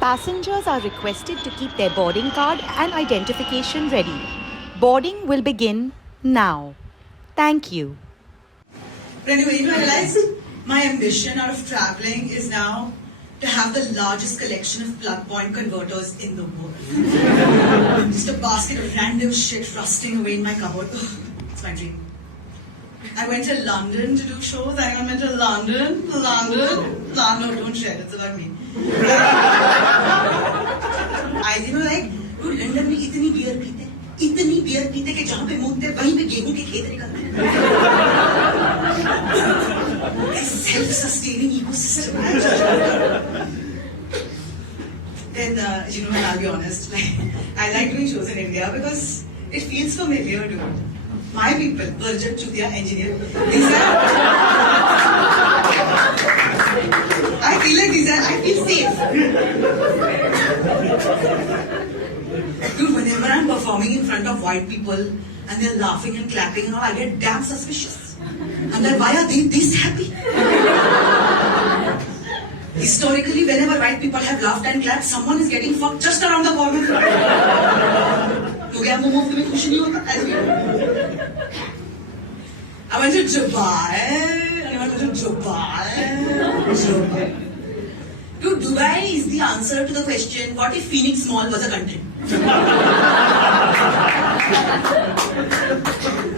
Passengers are requested to keep their boarding card and identification ready. Boarding will begin now. Thank you. But anyway, I realized my ambition out of traveling is now to have the largest collection of plug point converters in the world. Just a basket of random shit rusting away in my cupboard. It's my dream. I went to London to do shows. I went to London. No, don't share. It's about me. I like, dude, London में इतनी beer पीते कि जहाँ पे मूतते वहीं पे गेहूं के खेत निकलते हैं. Self-sustaining ecosystem. Then, I'll be honest. I like doing shows in India because it feels familiar, dude. My people, Burjat Chutia engineer, I feel safe. Dude, whenever I'm performing in front of white people and they're laughing and clapping and all, I get damn suspicious. I'm like, why are they this happy? Historically, whenever white people have laughed and clapped, someone is getting fucked just around the corner. I went to Dubai. Dude, Dubai is the answer to the question, what if Phoenix Mall was a country?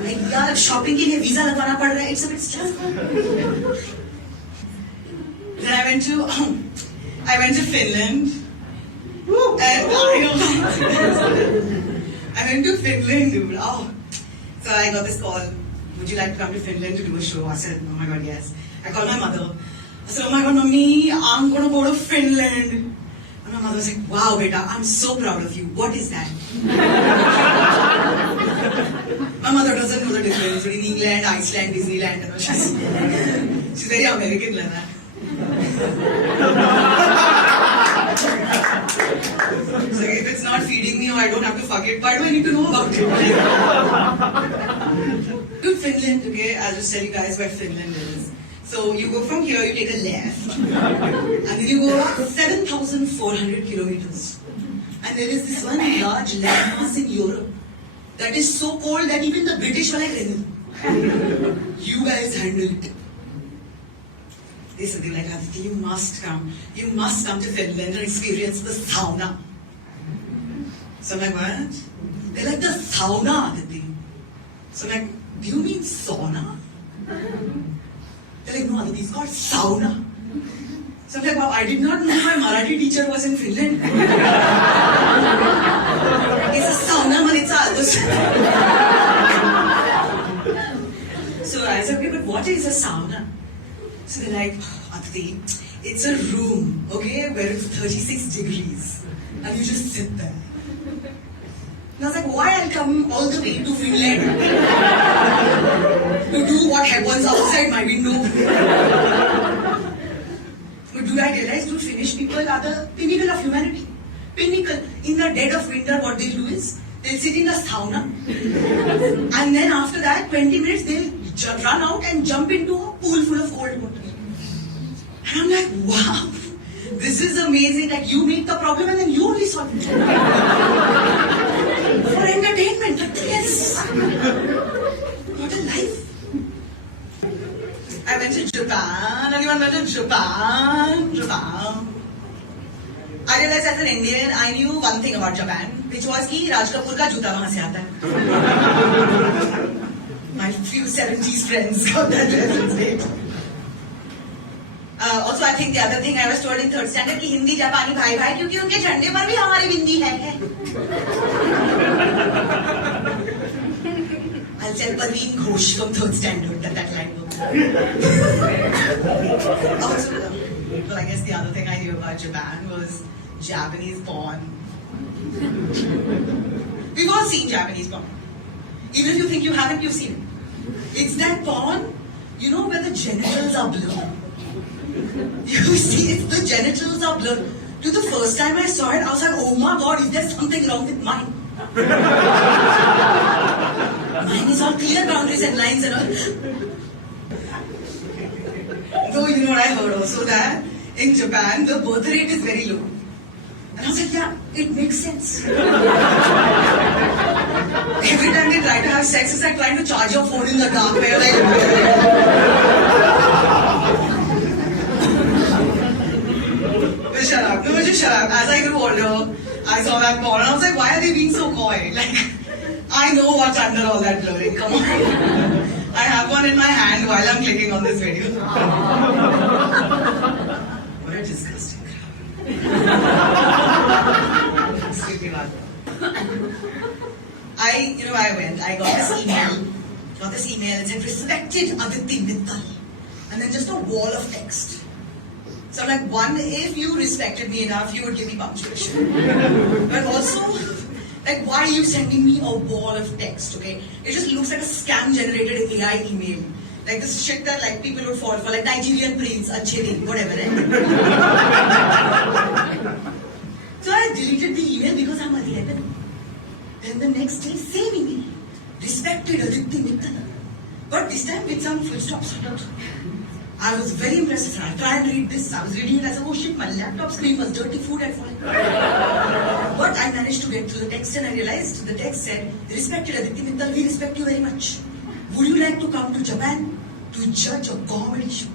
Like, yaar, shopping के लिए visa लगवाना पड़ रहा है. It's a bit stressful. Then I went to Finland. And I went to Finland, dude. Oh, so I got this call. Would you like to come to Finland to do a show? I said, oh my god, yes. I called my mother. I said, oh my god, mommy, I'm going to go to Finland. And my mother was like, wow, beta, I'm so proud of you. What is that? My mother doesn't know the difference between England, Iceland, Disneyland. And all. She's very American like that. So if it's not feeding me or I don't have to fuck it, why do I need to know about it? To Finland, okay, I'll just tell you guys where Finland is. So you go from here, you take a left, and then you go 7,400 kilometers. And there is this one large landmass in Europe that is so cold that even the British were like, you guys handle it. They said, they're like, Aditi, you must come. You must come to Finland and experience the sauna. So I'm like, what? They're like, the sauna, Aditi. So I'm like, do you mean sauna? They're like, no, Aditi, it's called sauna. So I'm like, wow, I did not know my Marathi teacher was in Finland. It's a sauna, Manitsa. So I said, okay, but what is a sauna? So they're like, Aditi, it's a room, okay, where it's 36 degrees. And you just sit there. And I was like, why I'll come all the way to Finland to do what happens outside my window? But do I realize, dude, Finnish people are the pinnacle of humanity. Pinnacle. In the dead of winter, what they'll do is, they'll sit in a sauna. And then after that, 20 minutes, they'll run out and jump into a pool full of cold water. And I'm like, wow, this is amazing. Like, you make the problem and then you only solve it. For entertainment, like, yes. What a life. I went to Japan. Anyone went to Japan? I realized as an Indian, I knew one thing about Japan, which was कि राज कपूर का जूता वहाँ से आता है. My few 70s friends got that reference. Also, I think the other thing I was told in 3rd standard कि हिंदी जापानी भाई भाई क्योंकि उनके झंडे पर भी हमारी बिंदी है. I'll tell Parveen Ghosh from 3rd standard that line goes. Also, well, I guess the other thing I knew about Japan was Japanese porn. We've all seen Japanese porn. Even if you think you haven't, you've seen it. It's that porn, you know, where the genitals are blurred. You see, it's the genitals are blurred. Dude, the first time I saw it, I was like, oh my god, is there something wrong with mine? Mine is all clear boundaries and lines and all. Though, you know what I heard also, that in Japan, the birth rate is very low. it makes sense. Every time they try to have sex, it's like trying to charge your phone in the dark where you're like, but shut up. No, just shut up. As I grew older, I saw that porn and I was like, why are they being so coy? Like, I know what's under all that blurring. Come on. I have one in my hand while I'm clicking on this video. What a disgusting crap. Excuse me, man. I got this email, it said, respected Aditi Mittal. And then just a wall of text. So I'm like, one, if you respected me enough, you would give me punctuation. But also, like, why are you sending me a wall of text, okay? It just looks like a scam-generated AI email. Like this shit that like people would fall for, like Nigerian prince, achhe whatever, right? So I deleted the email because I'm a rebel. Then the next day, same email. Respected Aditi Mittal. But this time with some full stops. I was very impressed. I tried and read this. I was reading it. I said, oh shit, my laptop screen was dirty, food had fallen. But I managed to get through the text and I realized the text said, respected Aditi Mittal, we respect you very much. Would you like to come to Japan to judge a comedy show?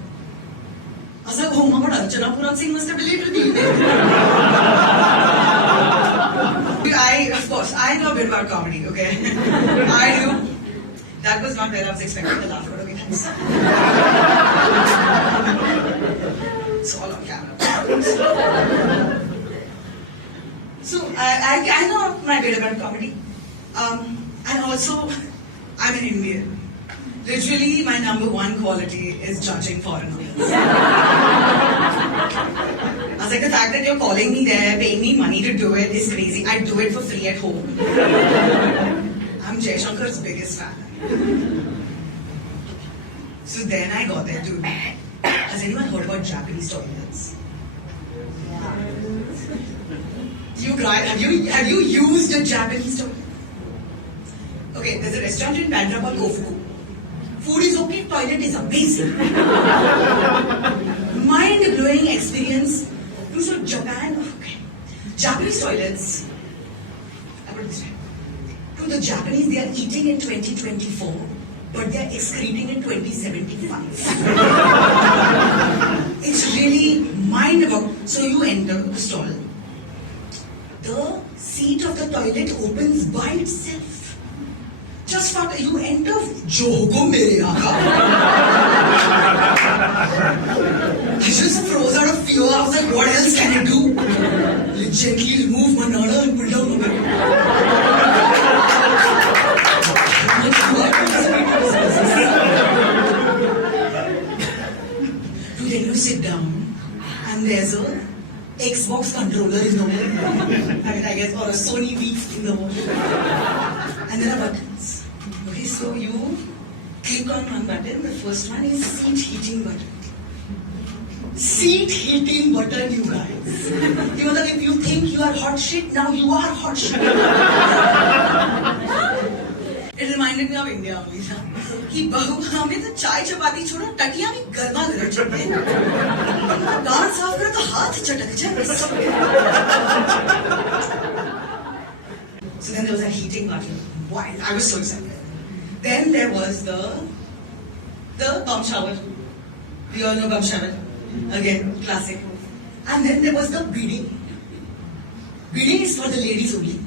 I was like, oh my god, Archana Puran Singh must have deleted the email. Of course, I know a bit about comedy, okay? I do. That was not where I was expecting the laugh, but okay, thanks. It's all on camera. So, I know my bit about comedy. And also, I'm an Indian. Literally, my number one quality is judging foreigners. I was like, the fact that you're calling me there, paying me money to do it is crazy. I do it for free at home. I'm Jay Shankar's biggest fan. So then I got there too. Has anyone heard about Japanese toilets? You guys, have you used a Japanese toilet? Okay, there's a restaurant in Bandra called Kofuku. Food is okay, toilet is amazing. Mind-blowing experience. So Japan, okay. Japanese toilets, I put it this way. To the Japanese, they are eating in 2024, but they are excreting in 2075. It's really mind-boggling. So you enter the stall. The seat of the toilet opens by itself. Just fuck, you enter Jogo mere aaka. I just froze out of fear. I was like, what else can I do? You gently remove my nada and pull down a bit. Then you sit down and there's a Xbox controller in the wall. I guess, or a Sony Wii in the wall. And there are buttons. Okay, so you click on one button. The first one is seat heating button. Seat heating button, you guys. You know, if you think you are hot shit, now you are hot shit. It reminded me of India only. कि बहू हमें तो चाय चपाती छोड़ो टटिया में गर्मा गर्म चटके दांत साफ करो तो हाथ चटक जाए. So then there was a heating button. Why? I was so excited. Then there was the bum shower. We all know bum shower. Again, classic. And then there was the bidding. Bidding is for the ladies only.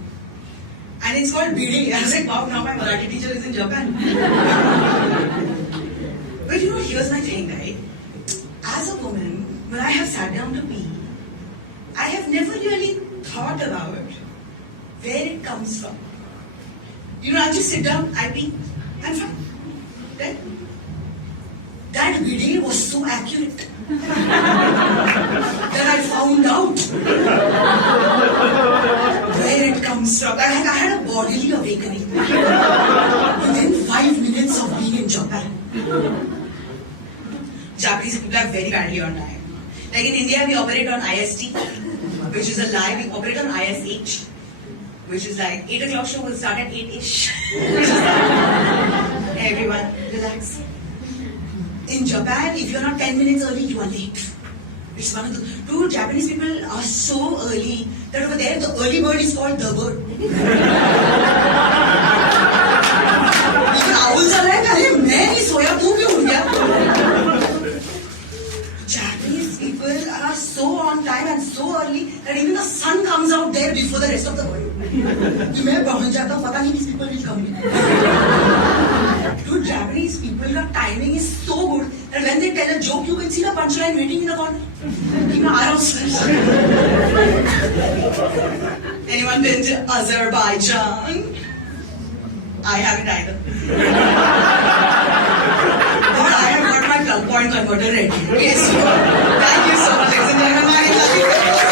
And it's called bidding. I was like, wow, now my Marathi teacher is in Japan. But you know, here's my thing, right? As a woman, when I have sat down to pee, I have never really thought about where it comes from. You know, I just sit down, I pee, I'm fine. Right? That bidet was so accurate that I found out where it comes from. I had a bodily awakening within 5 minutes of being in Japan. Japanese people are very badly on time. Like in India, we operate on IST, which is a lie. We operate on ISH, which is like 8 o'clock show will start at 8-ish. Everyone, relax. In Japan, if you're not 10 minutes early, you are late. It's one of the... Dude, Japanese people are so early that over there, the early bird is called the bird. Even owls are like, "अरे मैं नहीं सोया, तू क्यों उठ गया?" Japanese people are so on time and so early that even the sun comes out there before the rest of the world. कि मैं पहुंच जाता हूँ, पता नहीं these people will come in. Dude, Japanese people का timing is so good that when they tell a joke, you can see the punchline waiting in the corner. कि मैं आ रहा हूँ sir. Anyone been to Azerbaijan? I haven't either. But I have got my plug point converter ready. Okay, so thank you so much, ladies and gentlemen. I love you.